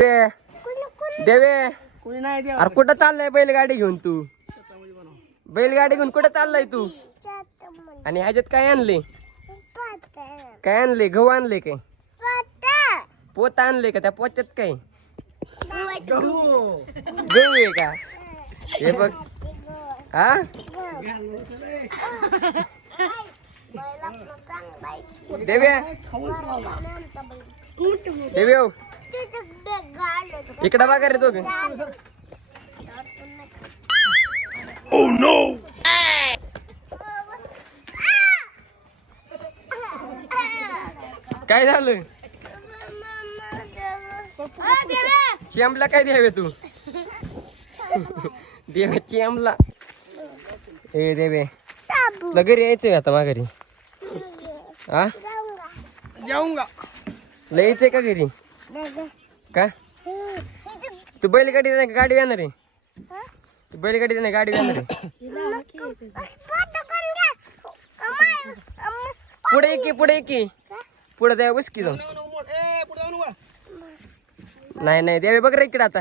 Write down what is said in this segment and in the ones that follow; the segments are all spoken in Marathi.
देवे अरे कुठं चाललाय बैलगाडी घेऊन तू? बैलगाडी घेऊन कुठं चाललाय तू? आणि ह्याच्यात काय आणले? काय आणले? गहू आणले काय? पोत आणले का? त्या पोत्यात काय गहू आहे का? हे बघ हा देवे देवे इकडं बघा रे दोघे. Oh no! काय झालं? चिमला काय द्यावे तू? देवे चिमला. ए देवे तुला घरी यायचंय आता माघारी? हा जाऊंगा. लय यायचंय का घरी? का तू बैलगाडी नाही गाडी येणार आहे? तू बैलगाडी नाही गाडी येणार आहे? पुढे की पुढे की पुढे द्या बस की जाऊन. नाही नाही द्यावे बघ रे इकडे आता.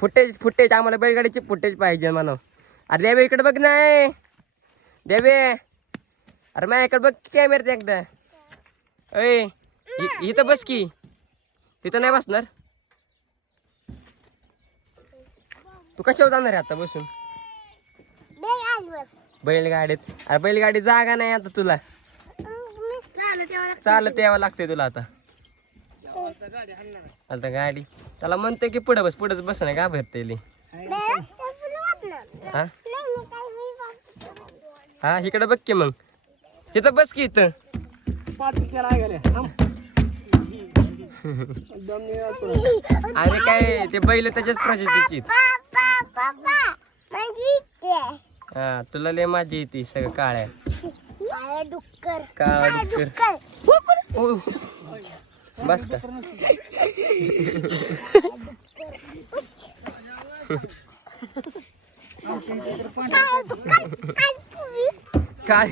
फुटेज आम्हाला बैलगाडीची फुटेज पाहिजे म्हणा. अरे द्यावे इकडे बघ. नाही द्यावे अरे माझ्याकडे बघ कॅमेरा एकदा. अय इथं बस की. तिथं नाही बसणार तू. कशावर जाणार आहे आता बसून? बैलगाडीत. अरे बैलगाडी जागा नाही आता तुला. चालत यावं लागतंय तुला आता. आता गाडी त्याला म्हणतोय की पुढे बस. पुढे बस नाही का भरते हा हा इकडे बघ की मग. इथं बस की इथं. अरे काय ते बैल त्याच्याच प्रजातीची. हा तुला लय माझी येते सगळं काळ्या काळा डुक्कर. बस का काय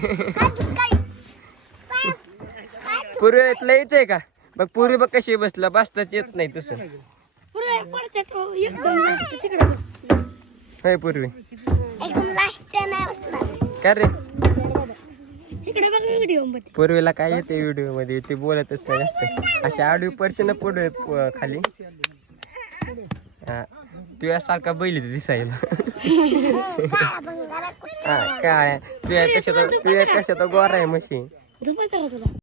पूर्वी यायचंय का? बघ पूर्वी बघ कशी बसला. बसताच येत नाही तसं. होय पूर्वी काय रे? पूर्वीला काय येते व्हिडिओ मध्ये? ते बोलतच नाही जास्त. असे आडवी परचे न पुढे खाली. हा तू यासारखा बैल दिसायला. हा काय तू या कशात गोरा आहे म्हशी.